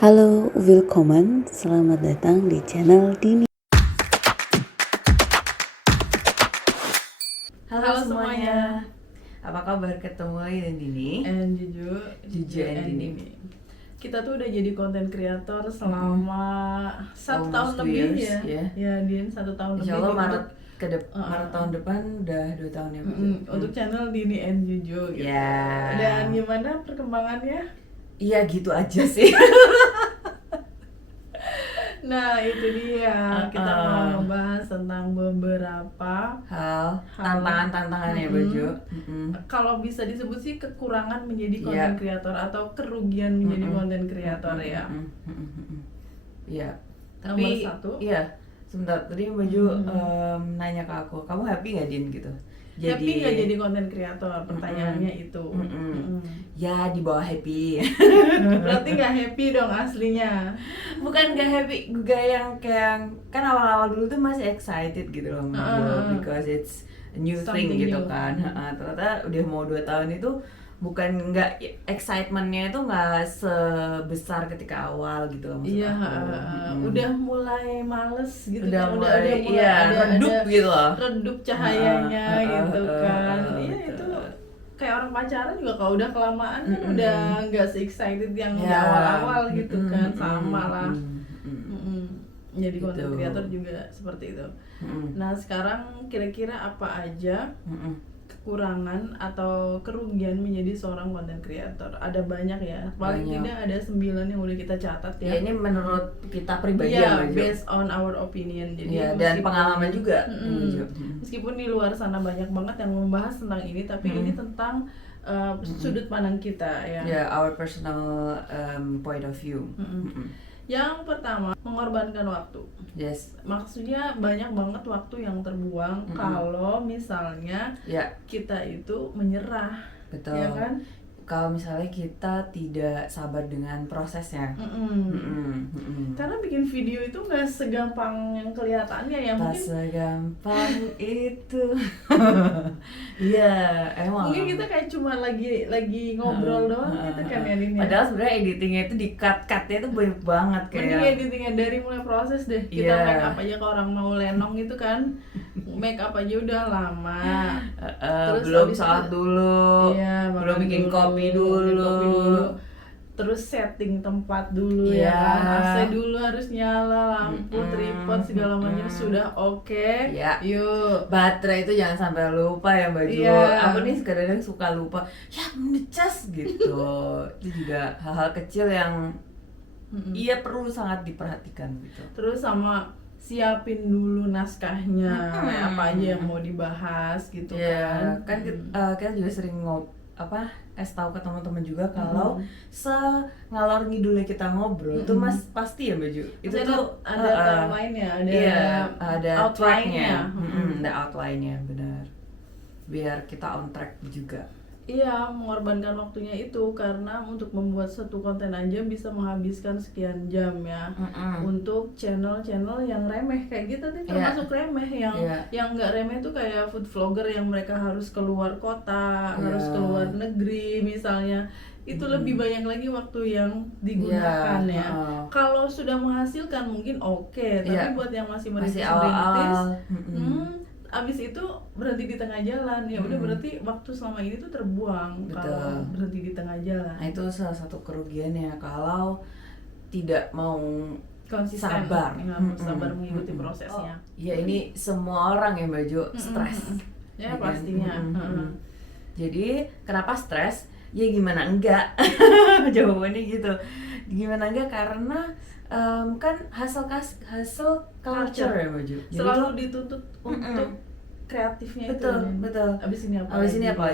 Halo, willkommen, selamat datang di channel Dini. Halo semuanya. Apa kabar? Ketemu lagi dengan Dini And Juju and Dini. Kita tuh udah jadi konten kreator selama 1 tahun Almost 2 lebih years, ya. ya. Ya, Din, 1 tahun Insya lebih. Allah Maret untuk- Maret tahun depan udah 2 tahun ya. untuk channel Dini and Juju gitu. Ya. Dan gimana perkembangannya? Iya gitu aja sih. Nah, itu dia. Kita mau ngebahas tentang beberapa Hal tantangan ya Baju. kalau bisa disebut sih kekurangan menjadi Iya. konten kreator atau kerugian menjadi konten kreator ya. Iya. Nomor Tapi 1. iya, sebentar tadi Baju nanya ke aku, kamu happy nggak Din gitu? Happy nggak jadi konten kreator? Pertanyaannya itu. Ya di bawah happy. Berarti nggak happy dong aslinya. Bukan gak happy, gak yang kayak kan awal-awal dulu tuh masih excited gitu loh because it's a new thing Something gitu new. kan. Ternyata udah mau 2 tahun itu bukan nggak excitementnya itu nggak sebesar ketika awal gitu loh maksud Iya, aku. udah mulai males gitu Udah kan. mulai iya, redup gitu loh. redup cahayanya gitu kan. Iya, gitu. itu kayak orang pacaran juga kalau udah kelamaan kan udah nggak se-excited yang di Ya. awal-awal gitu kan. Sama lah. Jadi Gitu. konten kreator juga seperti itu. Nah, sekarang kira-kira apa aja kekurangan atau kerugian menjadi seorang konten kreator? Ada banyak ya, paling Banyak. tidak ada 9 yang udah kita catat ya. Ya ini menurut kita pribadi Iya, ya Baju. based on our opinion. Jadi Iya, dan meskipun- pengalaman juga. Baju. Meskipun di luar sana banyak banget yang membahas tentang ini, tapi ini tentang sudut pandang kita ya. Ya, our personal point of view. Yang pertama, mengorbankan waktu. Yes. Maksudnya banyak banget waktu yang terbuang kalau misalnya Ya, kita itu menyerah, betul. ya kan? Kalau misalnya kita tidak sabar dengan prosesnya. Karena bikin video itu nggak segampang yang kelihatannya ya. Tak Mungkin segampang itu. Iya, emang. mungkin kita kayak cuma lagi ngobrol doang gitu kan ya, Din, ya. Padahal sebenarnya editingnya itu di cut-cutnya itu banyak banget Mending kayak. editingnya dari mulai proses deh. Kita Iya. make up aja ke orang mau lenong gitu kan. Make up aja udah lama. Terus Belum abis salat itu- dulu. Iya, belum makan bikin dulu, kopi bikin dulu. kopi dulu. Terus setting tempat dulu Iya. ya kan. AC dulu harus nyala, lampu, tripod segala macam sudah oke. Iya. Yuk. Baterai itu jangan sampai lupa ya Mbak Jo. Iya. Aku nih kadang-kadang suka lupa. Ya ngecas gitu. Itu juga hal-hal kecil yang iya perlu sangat diperhatikan gitu. Terus sama siapin dulu naskahnya, apa aja yang mau dibahas gitu Ya, kan. kita juga sering kasih tahu ke teman-teman juga kalau ngalor ngidulnya kita ngobrol itu pasti ya Mbak Ju. Itu Ada- tuh ada timeline-nya, ada iya, ada outline-nya. track-nya. Ada outline-nya benar. Biar kita on track juga. Iya, mengorbankan waktunya itu karena untuk membuat satu konten aja bisa menghabiskan sekian jam ya. Untuk channel-channel yang remeh kayak gitu tuh termasuk remeh, yang nggak remeh tuh kayak food vlogger yang mereka harus keluar kota, harus keluar negeri misalnya. Itu lebih banyak lagi waktu yang digunakan ya. Kalau sudah menghasilkan mungkin oke, tapi buat yang masih Masih merintis-merintis, awal. abis itu berhenti di tengah jalan ya udah berarti waktu selama ini tuh terbuang. Betul. Kalau berhenti di tengah jalan. Nah, itu salah satu kerugiannya kalau tidak mau Konsisten, sabar. ya, sabar mengikuti prosesnya. Ya ini semua orang ya Mbak Jo stres. Ya kan? pastinya. Jadi kenapa stres? Ya gimana enggak? Jawabannya gitu. Gimana enggak karena kan hasil culture ya Mbak Jo. Jadi Selalu tuh- dituntut untuk kreatifnya Betul, itu. betul. Abis ini apa? Abis ini apa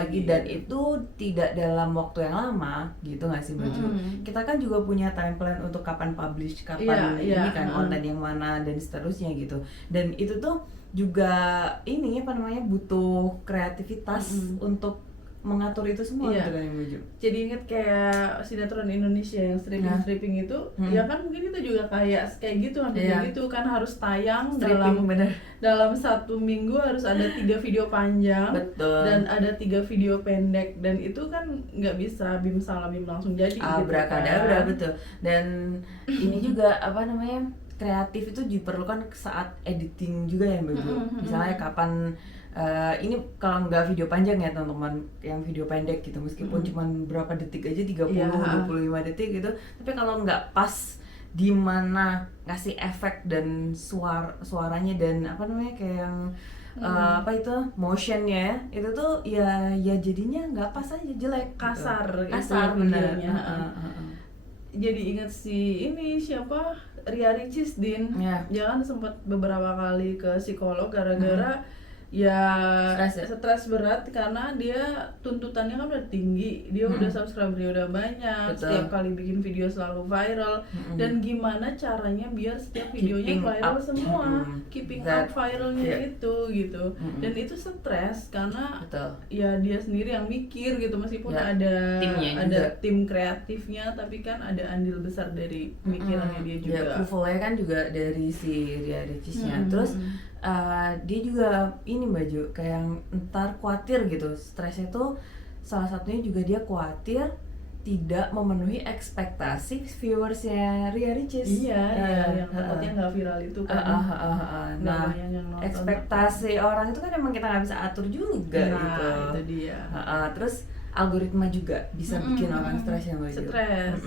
lagi? Dan gitu. itu tidak dalam waktu yang lama, gitu nggak sih Mbak Jo? Kita kan juga punya time plan untuk kapan publish, kapan Iya, ini kan konten yang mana dan seterusnya gitu. Dan itu tuh juga ini butuh kreativitas untuk mengatur itu semua Iya. gitu kan yang Baju. Jadi inget kayak sinetron Indonesia yang stripping itu, ya kan mungkin itu juga kayak gitu hampir kayak gitu kan, harus tayang dalam 1 minggu harus ada 3 video panjang. Betul. Dan ada 3 video pendek, dan itu kan nggak bisa bim salah bim langsung jadi gitu Abrakadabra, betul. Dan ini juga apa namanya, kreatif itu diperlukan saat editing juga ya Mbak Ju. Misalnya kapan ini kalau nggak video panjang ya teman-teman, yang video pendek gitu, meskipun cuma berapa detik aja, 30-25 detik gitu, tapi kalau nggak pas di mana ngasih efek dan suaranya dan apa namanya kayak yang apa itu motionnya itu tuh ya jadinya nggak pas aja, jelek, kasar gitu. benar. Jadi ingat ini siapa, Ria Ricis Din, jangan sempat beberapa kali ke psikolog gara-gara stres berat, karena dia tuntutannya kan udah tinggi, dia udah subscribernya udah banyak. Betul. Setiap kali bikin video selalu viral, dan gimana caranya biar setiap videonya viral semua, keeping up viralnya itu gitu. Dan itu stres karena ya dia sendiri yang mikir gitu, meskipun ada tim kreatifnya, tapi kan ada andil besar dari pemikirannya dia juga. Ya, approval-nya kan juga dari si Ria Ricisnya. Terus dia juga ini Mbak Ju, kayak ntar khawatir gitu, stresnya tuh salah satunya juga dia khawatir tidak memenuhi ekspektasi viewersnya Ria Ricis. Yang takutnya nggak viral itu kan. Nah, ekspektasi orang itu kan emang kita nggak bisa atur juga gitu. Itu dia. Terus algoritma juga bisa bikin orang stres ya Mbak Ju. Stres.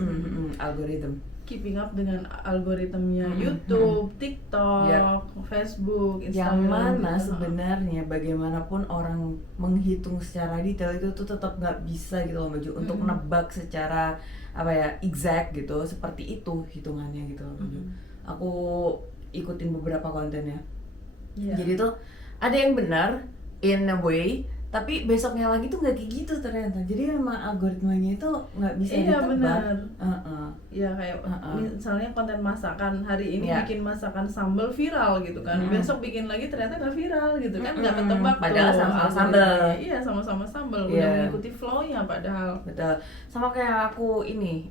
Algoritma. Keeping up dengan algoritmnya YouTube, TikTok, Facebook, Instagram. Yang mana sebenarnya bagaimanapun orang menghitung secara detail itu tuh tetap nggak bisa gitu loh Mbak Ju, untuk menebak secara apa ya exact gitu, seperti itu hitungannya gitu loh Mbak Ju. Aku ikutin beberapa kontennya. Jadi tuh ada yang benar in a way, tapi besoknya lagi tuh nggak kayak gitu ternyata. Jadi memang algoritmanya itu nggak bisa ditebak. Ya kayak misalnya konten masakan hari ini bikin masakan sambal viral gitu kan, besok bikin lagi ternyata nggak viral gitu kan, nggak ketebak. Padahal sama-sama sambal. Iya, sama-sama sambal, udah mengikuti flow-nya padahal. Betul. Sama kayak aku ini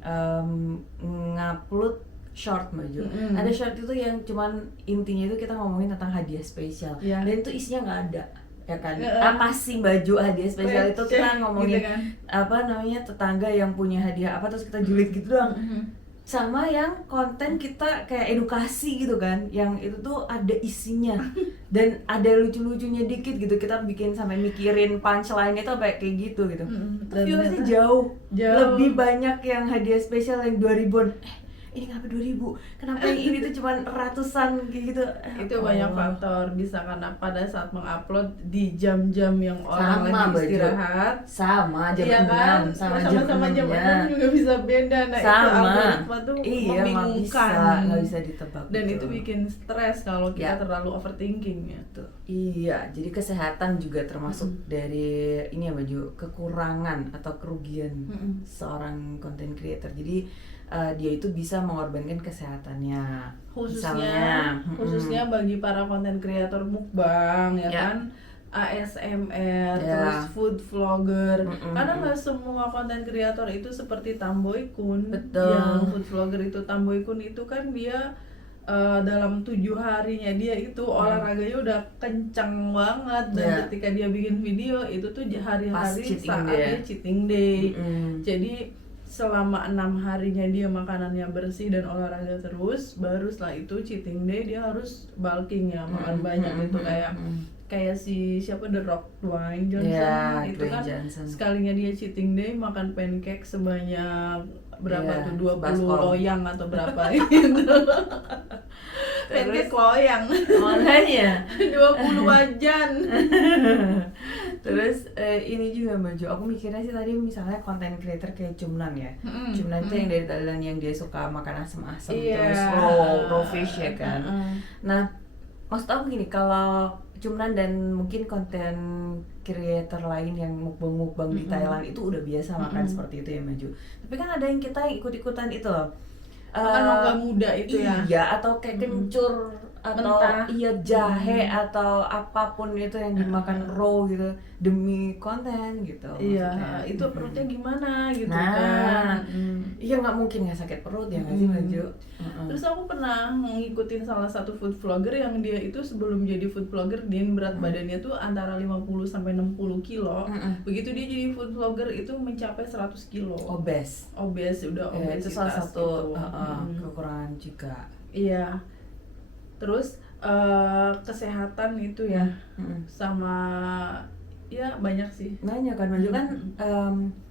ngupload short Mbak Ju. Ada short itu yang cuman intinya itu kita ngomongin tentang hadiah spesial, dan itu isinya nggak ada. Ya kan, apa sih baju hadiah spesial itu, kita ngomongin gitu kan, apa namanya tetangga yang punya hadiah apa terus kita julid gitu doang. Sama yang konten kita kayak edukasi gitu kan, yang itu tuh ada isinya dan ada lucu-lucunya dikit gitu, kita bikin sampai mikirin punchline itu kayak gitu gitu. Viewersnya jauh lebih banyak yang hadiah spesial yang 2000-an. Ini kenapa 2000? Kenapa yang ini tuh cuma ratusan kayak gitu? Itu banyak faktor, bisa karena pada saat mengupload di jam-jam yang orang lagi istirahat, sama jam 6, sama jam 6 juga bisa beda. Nah, itu algoritma tuh membingungkan, nggak bisa ditebak. Dan itu bikin stres kalau kita terlalu overthinking ya. Iya, jadi kesehatan juga termasuk dari ini ya Mbak Ju, kekurangan atau kerugian seorang content creator. Jadi dia itu bisa mengorbankan kesehatannya, khususnya bagi para konten kreator mukbang kan, ASMR, terus food vlogger. Karena nggak semua konten kreator itu seperti Tamboy Kun. Yang food vlogger itu, Tamboy Kun itu kan dia dalam 7 harinya dia itu olahraganya udah kencang banget, dan ketika dia bikin video itu tuh hari-hari saatnya cheating day. Jadi selama 6 harinya dia makanannya bersih dan olahraga terus, baru setelah itu cheating day dia harus bulking ya, makan banyak gitu. Kayak si siapa, The Rock, Dwayne Johnson itu kan sekalinya dia cheating day makan pancake sebanyak berapa tuh, 20 loyang atau berapa gitu. Pancake loyang makanya 20 wajan. Terus ini juga Mbak Jo, aku mikirnya sih tadi misalnya konten creator kayak Cumnan ya. Cumnan itu yang dari Thailand, yang dia suka makan asam-asam, terus raw fish ya kan. Nah, maksud aku gini, kalau Cumnan dan mungkin konten creator lain yang mukbang-mukbang di Thailand itu udah biasa makan seperti itu ya Mbak Jo. Tapi kan ada yang kita ikut-ikutan itu loh, makan mangga muda itu ya. Iya, atau kayak kencur atau iya jahe atau apapun itu yang dimakan raw gitu demi konten gitu. Iya, maksudnya. itu perutnya gimana gitu Nah, kan. iya nggak mungkin nggak sakit perut ya nggak sih Baju. Terus aku pernah ngikutin salah satu food vlogger yang dia itu sebelum jadi food vlogger din berat badannya tuh antara 50 sampai 60 kilo. Begitu dia jadi food vlogger itu mencapai 100 kilo. Obes. Udah Ya, itu salah obesitas satu gitu. kekurangan juga. Iya. Terus kesehatan itu ya sama ya banyak sih. Nanya kan Baju kan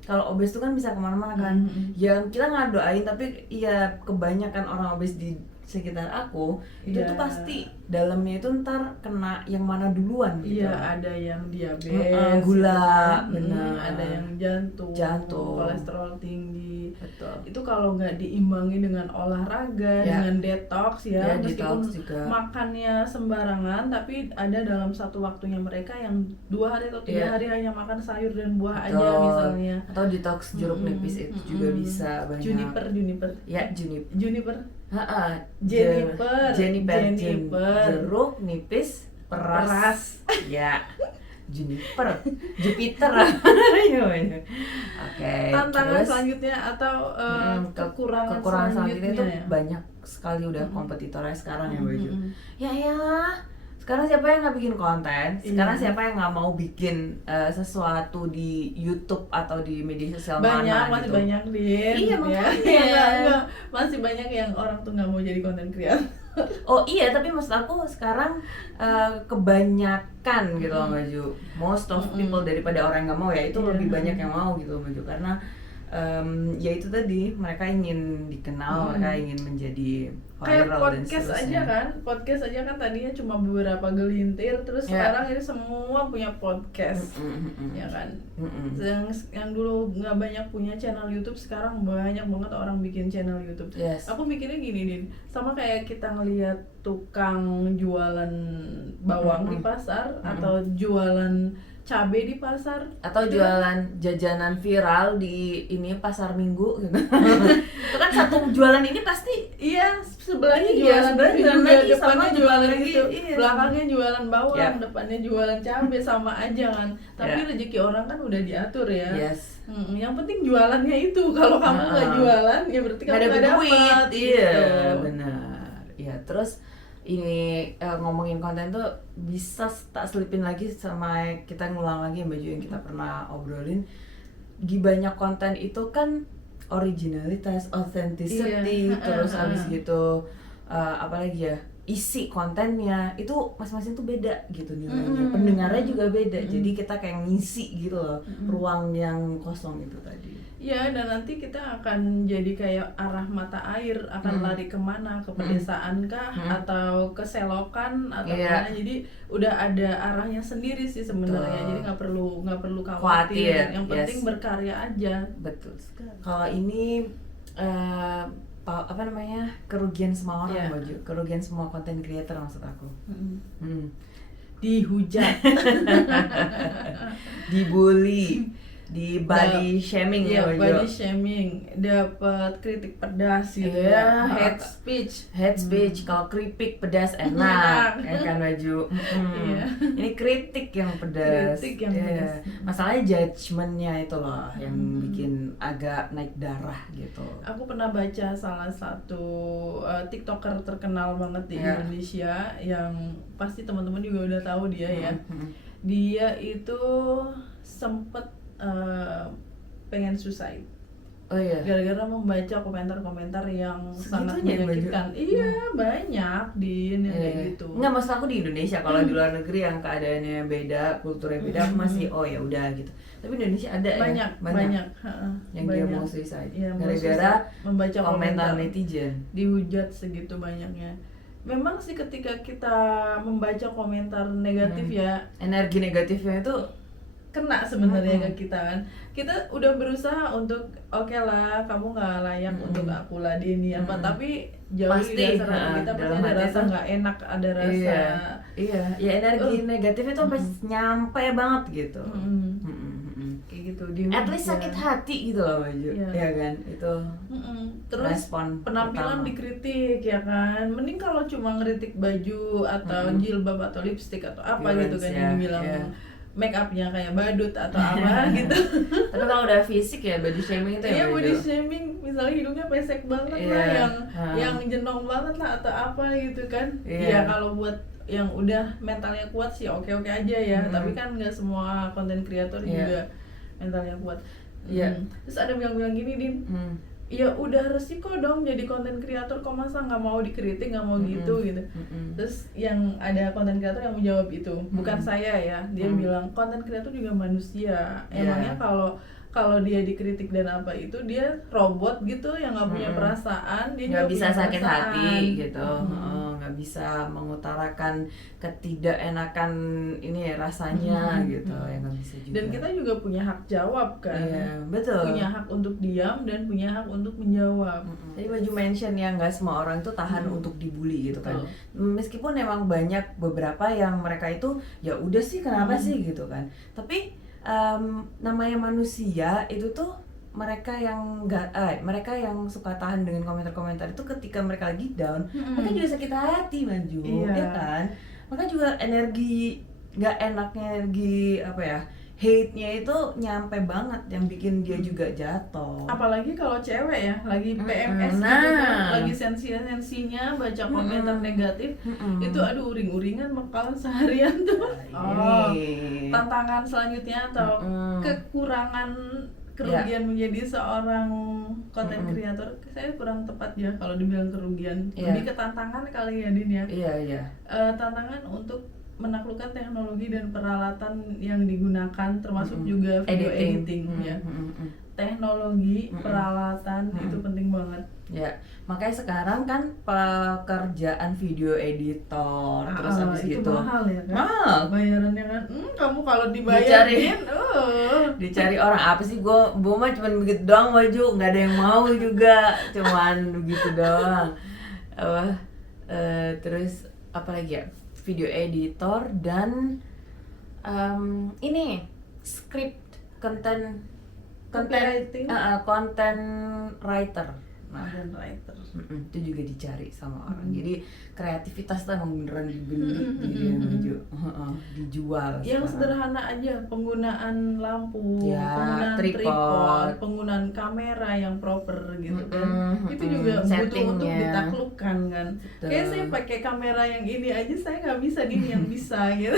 kalau obes itu kan bisa kemana-mana kan. Yang kita nggak doain tapi ya kebanyakan orang obes di sekitar aku itu tuh pasti dalamnya itu ntar kena yang mana duluan gitu. Iya, ada yang diabetes, gula, gitu. benar. Ada yang jantung, kolesterol tinggi. Betul. Itu kalau nggak diimbangi dengan olahraga, dengan detox ya, meskipun detox juga. makannya sembarangan, tapi ada dalam satu waktunya mereka yang 2 hari atau 3 hari hanya makan sayur dan buah aja misalnya. Atau detox jeruk nipis itu juga bisa banyak. Juniper. Ya, juniper. Jeniper. Jeruk nipis peras. Ya. Juniper, Jupiter. Oke. Tantangan selanjutnya atau kekurangan selanjutnya itu ya? banyak sekali udah kompetitornya sekarang ya Baju. Ya sekarang siapa yang nggak bikin konten? Sekarang siapa yang nggak mau bikin sesuatu di YouTube atau di media sosial mana masih gitu? banyak Din. Iya makanya. Enggak. Masih banyak yang orang tuh nggak mau jadi konten kreator. Oh iya, tapi maksud aku sekarang kebanyakan gitu loh Baju. Most of people daripada orang yang nggak mau ya itu lebih banyak yang mau gitu Baju karena ya itu tadi mereka ingin dikenal, mereka ingin menjadi kayak viral dan seterusnya. podcast aja kan tadinya cuma beberapa gelintir terus sekarang ini semua punya podcast ya kan. Yang dulu nggak banyak punya channel YouTube sekarang banyak banget orang bikin channel YouTube. Aku mikirnya gini Din, sama kayak kita ngelihat tukang jualan bawang di pasar atau jualan cabai di pasar atau jualan jajanan viral di ini pasar minggu gitu. Itu kan satu jualan ini pasti sebelahnya jualan lagi, depannya jualan lagi, gitu, belakangnya jualan bawang, depannya jualan cabai sama aja kan. Tapi rezeki orang kan udah diatur ya. Yang penting jualannya itu. Kalau kamu nggak jualan ya berarti kamu nggak dapat. Iya, benar. Ya terus ini ngomongin konten tuh bisa tak selipin lagi sama kita ngulang lagi yang Baju yang kita pernah obrolin. Di banyak konten itu kan originalitas, authenticity, terus abis gitu apalagi ya isi kontennya itu masing-masing tuh beda gitu nilainya. Pendengarnya juga beda. Jadi kita kayak ngisi gitu loh ruang yang kosong itu tadi. Ya, dan nanti kita akan jadi kayak arah mata air, akan lari kemana, ke pedesaan kah, atau ke selokan, atau mana. Jadi udah ada arahnya sendiri sih sebenarnya. Jadi nggak perlu khawatir. Yang penting berkarya aja. Betul. Kalau ini kerugian semua orang Baju, kerugian semua content creator maksud aku. Dihujat, dibully, di body shaming ya Baju. Body shaming, dapat kritik pedas gitu ya, hate speech. Kalau keripik pedas enak, ya kan Baju. Ini kritik yang pedas. Masalahnya judgementnya itu loh yang bikin agak naik darah gitu. Aku pernah baca salah satu TikToker terkenal banget di Indonesia yang pasti teman-teman juga udah tahu dia ya. Dia itu sempet pengen suicide. Gara-gara membaca komentar-komentar yang sangat menyakitkan. Banyak di kayak gitu. Enggak, maksud aku di Indonesia. Kalau di luar negeri yang keadaannya beda, kulturnya beda, aku masih ya udah gitu. Tapi Indonesia ada banyak. Yang dia mau suicide gara-gara membaca komentar netizen. Dihujat segitu banyaknya. Memang sih ketika kita membaca komentar negatif ya, energi negatifnya itu kena sebenarnya ke kita kan. Kita udah berusaha untuk oke lah kamu nggak layak untuk aku ladeni apa, tapi jauh di dasar kita pasti ada rasa nggak enak, ada rasa ya energi negatif itu sampai nyampe banget gitu. Kayak gitu gitu at least sakit hati gitu loh Baju, ya kan, itu terus respon penampilan pertama. Dikritik ya kan, mending kalau cuma ngeritik baju atau jilbab atau lipstick atau apa gitu kan, yang dibilang make upnya kayak badut atau apa gitu. Tapi kalau udah fisik ya body shaming itu ya. Iya, body shaming, misalnya hidungnya pesek banget lah, yang jenong banget lah atau apa gitu kan. Iya, kalau buat yang udah mentalnya kuat sih oke-oke aja ya. Tapi kan nggak semua konten kreator juga mentalnya kuat. Terus ada bilang gini, Din, ya udah resiko dong jadi konten kreator, kok masa nggak mau dikritik, nggak mau gitu. Terus yang ada konten kreator yang menjawab itu, bukan saya ya, dia bilang konten kreator juga manusia, emangnya kalau dia dikritik dan apa itu dia robot gitu yang nggak punya perasaan, dia nggak bisa sakit perasaan. hati gitu, nggak bisa mengutarakan ketidakenakan ini ya rasanya gitu, ya nggak bisa juga. Dan kita juga punya hak jawab kan, betul. Punya hak untuk diam dan punya hak untuk menjawab. Jadi Baju mention yang nggak semua orang itu tahan untuk dibully gitu kan. Meskipun emang banyak beberapa yang mereka itu ya udah sih kenapa sih gitu kan. Tapi namanya manusia itu tuh mereka yang mereka yang suka tahan dengan komentar-komentar itu ketika mereka lagi down, mereka juga sakit hati Baju, ya kan. Maka juga energi nggak enaknya, energi apa ya, hate-nya itu nyampe banget yang bikin dia juga jatuh. Apalagi kalau cewek ya, lagi PMS gitu kan, lagi sensi-sensinya baca komentar negatif, itu aduh uring-uringan bakalan seharian tuh. Tantangan selanjutnya atau kekurangan kerugian menjadi seorang konten kreator, saya kurang tepat ya kalau dibilang kerugian, lebih ke tantangan kali ya, Din ya. Tantangan untuk menaklukkan teknologi dan peralatan yang digunakan, termasuk juga video editing ya. Teknologi, peralatan itu penting banget. Ya, makanya sekarang kan pekerjaan video editor, terus habis itu gitu mahal ya kan? Mahal. Bayarannya kan, kamu kalau dibayarin dicari orang apa sih, gue mah cuman begitu doang Baju, nggak ada yang mau juga, cuman begitu doang. Terus apa lagi ya, video editor dan ini script content writer. Nah, itu juga dicari sama orang. Jadi kreativitas tuh emang beneran dibeli, dijual. Yang sederhana aja, penggunaan lampu, penggunaan tripod, penggunaan kamera yang proper gitu kan. Itu juga butuh untuk ditaklukkan kan. Kayak saya pakai kamera yang ini aja saya nggak bisa, gini yang bisa gitu.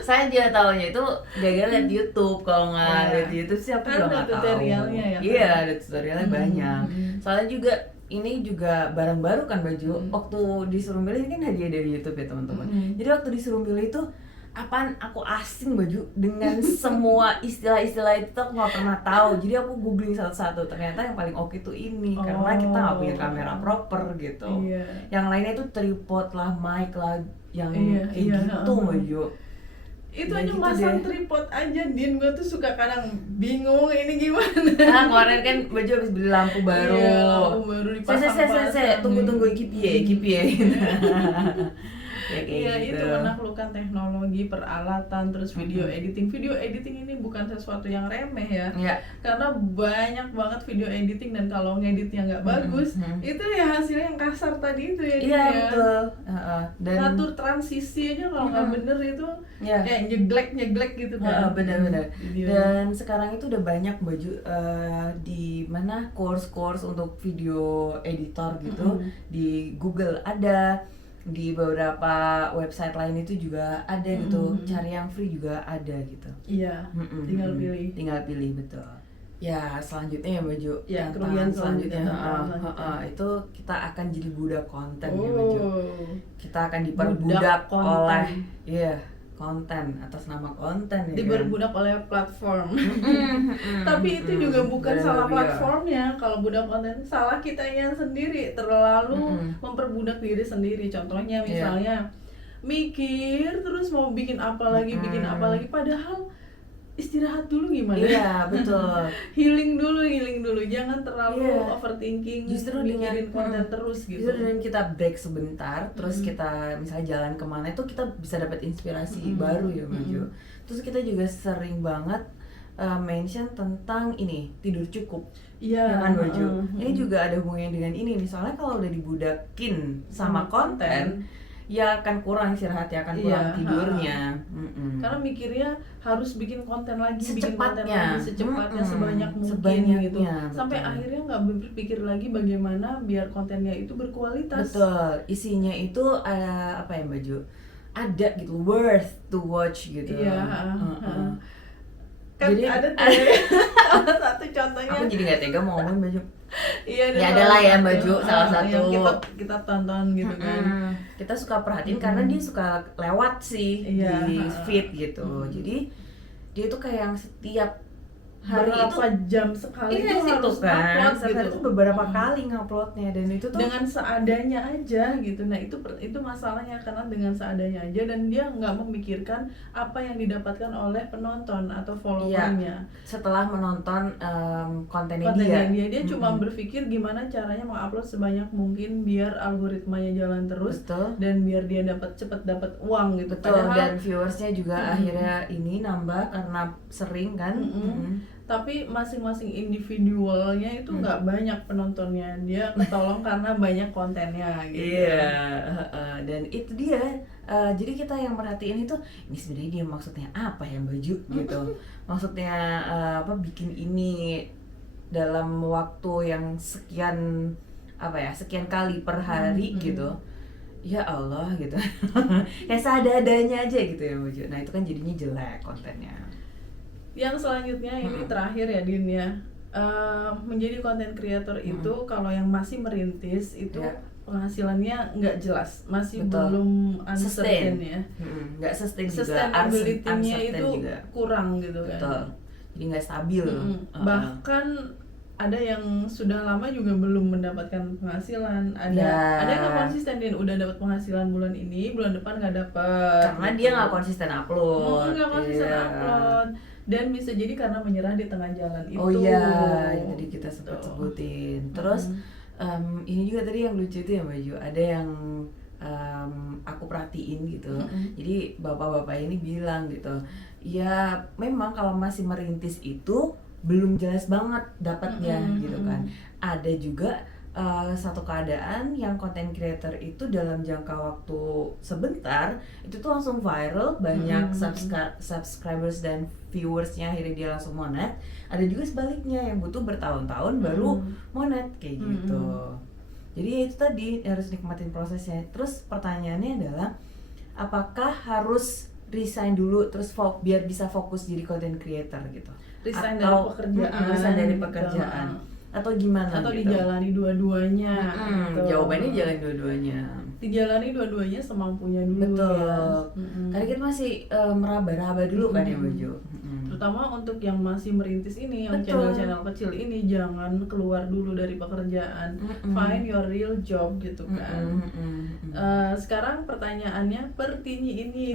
Saya aja taunya itu gara-gara liat YouTube, kalau nggak liat YouTube siapa juga nggak tahu. Ada tutorialnya ya. Iya, ada tutorialnya banyak. Soalnya juga ini juga barang baru kan Baju. Waktu disuruh milih, ini kan hadiah dari YouTube ya teman-teman. Jadi waktu disuruh milih itu apaan, aku asing Baju dengan semua istilah-istilah itu aku nggak pernah tahu. Jadi aku googling satu-satu, ternyata yang paling oke tuh ini karena kita nggak punya kamera proper gitu. Yang lainnya itu tripod lah, mic lah, yang kayak gitu Baju. Itu aja gitu masang tripod aja, Din, gue tuh suka kadang bingung ini gimana. Kemarin kan Baju habis beli lampu baru. Lampu baru dipasang-pasang. Tunggu kipi. Iya, itu menaklukkan teknologi, peralatan, terus video editing. Video editing ini bukan sesuatu yang remeh ya. Karena banyak banget video editing, dan kalau ngeditnya nggak bagus, itu ya hasilnya yang kasar tadi itu ya. Iya, betul. Dan ngatur transisi aja kalau nggak bener itu kayak nyeglek gitu kan. Benar-benar. Dan sekarang itu udah banyak Baju di mana course untuk video editor gitu. Di Google ada, di beberapa website lain itu juga ada gitu. Cari yang free juga ada gitu. Iya, tinggal pilih betul. Ya, selanjutnya ya Baju, kerugian selanjutnya itu kita akan jadi budak konten ya Baju. Kita akan diperbudak oleh konten, atas nama konten ya, diperbudak oleh platform. Tapi itu juga bukan salah platformnya. Kalau budak konten, salah kitanya sendiri, terlalu memperbudak diri sendiri. Contohnya misalnya mikir terus mau bikin apa lagi, padahal istirahat dulu gimana? Iya, betul. healing dulu, jangan terlalu overthinking, justru mikirin konten terus gitu. Justru dengan kita break sebentar, terus kita misalnya jalan kemana itu kita bisa dapat inspirasi baru ya Baju. Terus kita juga sering banget mention tentang ini tidur cukup. Iya, Ya kan Baju. Ini juga ada hubungannya dengan ini. Misalnya kalau udah dibudakin sama konten, ya akan kurang istirahatnya, akan kurang tidurnya. Karena mikirnya harus bikin konten lagi, Secepatnya. secepatnya sebanyak mungkin Sebanyaknya, gitu. Sampai betul. akhirnya nggak berpikir lagi bagaimana biar kontennya itu berkualitas. Betul. Isinya itu apa ya Baju? Ada gitu, worth to watch gitu. Iya. Kan Jadi ada tuh salah satu contohnya. aku jadi nggak tega mau ngomongin Baju. Iya, Ya adalah ya Baju, salah yang satu. kita tonton gitu kan. Kita suka perhatiin karena dia suka lewat sih Iya, di feed gitu. Jadi dia tuh kayak yang setiap hari itu berapa jam sekali iya itu sih harus tuh kan, upload setiap hari gitu. itu beberapa kali nguploadnya, dan itu tuh Dengan seadanya aja gitu. Nah itu masalahnya, karena dengan seadanya aja dan dia nggak memikirkan apa yang didapatkan oleh penonton atau followernya. setelah menonton kontennya dia. Dia cuma berpikir gimana caranya mengupload sebanyak mungkin biar algoritmanya jalan terus. Betul. Dan biar dia cepet dapat uang gitu. Betul, Padahal dan viewersnya juga akhirnya ini nambah karena sering kan. tapi masing-masing individualnya itu nggak banyak penontonnya, dia ketolong karena banyak kontennya gitu. Iya, dan itu dia. Jadi kita yang merhatiin itu, ini sebenarnya dia maksudnya apa ya Baju gitu. Maksudnya apa bikin ini dalam waktu yang sekian sekian kali per hari gitu. Ya Allah gitu. Kayak seadanya aja gitu ya Baju. Nah itu kan jadinya jelek kontennya. Yang selanjutnya ini terakhir ya Din ya, menjadi content creator itu kalau yang masih merintis itu penghasilannya nggak jelas, masih belum uncertain ya. Nggak sustain juga, Sustainability-nya itu juga kurang gitu kan. betul, jadi nggak stabil. Bahkan ada yang sudah lama juga belum mendapatkan penghasilan, ada yang nggak konsisten, Din, udah dapat penghasilan bulan ini, bulan depan nggak dapat karena dia nggak konsisten upload. nggak konsisten upload, dan bisa jadi karena menyerah di tengah jalan itu. Oh iya, yang tadi kita sempat sebutin. Terus ini juga tadi yang lucu itu ya Baju, ada yang aku perhatiin gitu. Jadi bapak-bapak ini bilang gitu, ya memang kalau masih merintis itu belum jelas banget dapatnya gitu kan. Ada juga satu keadaan yang content creator itu dalam jangka waktu sebentar itu tuh langsung viral, banyak subscribers dan viewersnya, akhirnya dia langsung monet. Ada juga sebaliknya yang butuh bertahun-tahun baru monet kayak gitu. Jadi ya itu tadi, harus nikmatin prosesnya. Terus pertanyaannya adalah, apakah harus resign dulu terus biar bisa fokus jadi content creator gitu? Resign dari pekerjaan atau gimana atau gitu? dijalani dua-duanya gitu. Jawabannya jalan dua-duanya. Dijalani dua-duanya semampunya dulu. Betul. Ya. Karena kita masih meraba-raba dulu kan ya Baju. Terutama untuk yang masih merintis ini, yang channel-channel kecil ini, jangan keluar dulu dari pekerjaan. Find your real job gitu kan. Sekarang pertanyaannya pertini ini.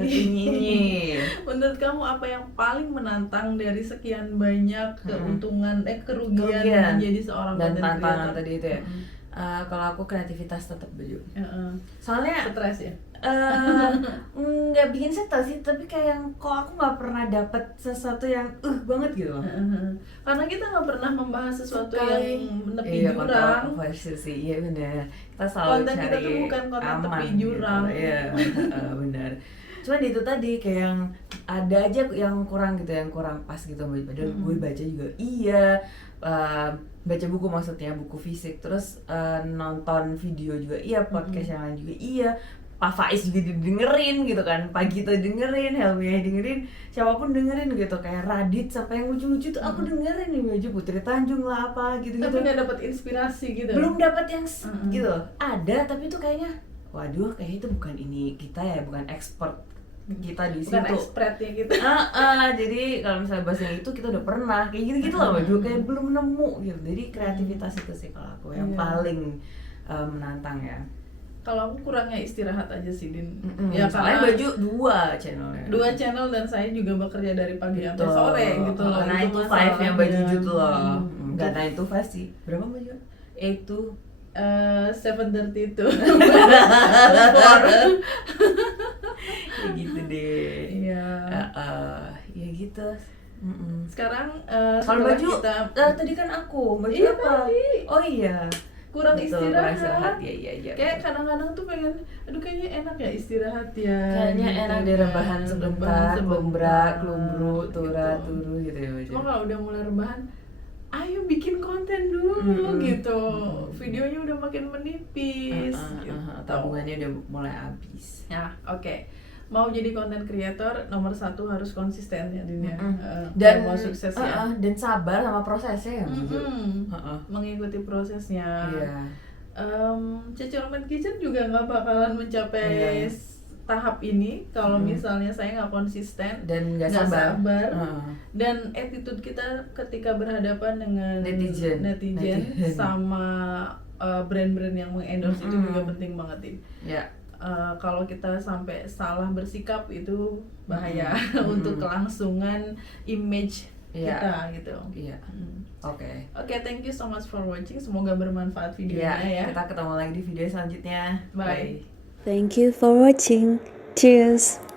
Menurut kamu apa yang paling menantang dari sekian banyak keuntungan kerugian menjadi seorang dan content tantangan creator? tadi itu ya? Kalau aku kreativitas tetap Baju. Soalnya Stres ya? nggak bikin stres sih, tapi kayak yang kok aku nggak pernah dapet sesuatu yang banget gitu loh. Karena kita nggak pernah membahas sesuatu Sekali. yang menepi Iya, jurang. kontroversi sih, iya benar. Kita selalu Konten cari kita tuh bukan konten aman tepi jurang. gitu. Iya, benar. Cuman itu tadi kayak yang ada aja yang kurang gitu, yang kurang pas gitu. Padahal gue baca juga iya, baca buku maksudnya, buku fisik, terus nonton video juga iya, podcast yang lain juga iya, Pak Faiz juga didengerin gitu kan, Pak Gito dengerin, Helmi dengerin, siapapun dengerin gitu, kayak Radit sampai yang lucu-lucu tuh aku dengerin nih Baju, Putri Tanjung lah apa gitu-gitu. Tapi nggak dapat inspirasi gitu. Belum dapat yang gitu. Ada, tapi tuh kayaknya waduh, kayaknya itu bukan ini kita ya, bukan expert kita di situ. Bukan expertnya gitu. Jadi kalau misalnya bahas yang itu kita udah pernah kayak gitu-gitu lah Baju, kayak belum nemu gitu. Jadi kreativitas itu sih kalau aku yang paling menantang ya. Kalau aku kurangnya istirahat aja sih, Din. Ya karena Baju dua channelnya. Dua channel dan saya juga bekerja dari pagi sampai sore gitu loh. Nah itu 5 yang Baju gitu loh. Enggak 9 to 5 sih. Berapa Baju? 8 to 7:30 itu. Ya gitu deh. Iya. Ya gitu. Sekarang Kalau setelah baju, kita tadi kan aku baju Iya, apa? tadi. Oh iya. kurang Betul, istirahat. Iya. Kayak kadang-kadang tuh pengen, aduh kayaknya enak ya istirahat ya. Kayaknya gitu enak deh kan. rebahan sebentar, Rebahan kelumbrak, kelumbru, gitu. turu gitu ya baju. Cuma kalau udah mulai rebahan, ayo bikin konten dulu gitu. Videonya udah makin menipis. Gitu. Tabungannya udah mulai habis. Ya, oke. Mau jadi konten creator nomor 1 harus konsisten ya Din ya. Dan mau sukses ya. Dan sabar sama prosesnya ya baju. Mengikuti prosesnya. Iya. Cecilman Kitchen juga nggak bakalan mencapai tahap ini kalau misalnya saya nggak konsisten Dan nggak sabar. sabar. Dan attitude kita ketika berhadapan dengan Netizen. sama brand-brand yang mengendorse itu juga penting banget Din. Ya. Kalau kita sampai salah bersikap itu bahaya untuk kelangsungan image kita gitu. Iya. Oke. Oke, thank you so much for watching. Semoga bermanfaat videonya ya. Kita ketemu lagi di video selanjutnya. Bye. Thank you for watching. Cheers.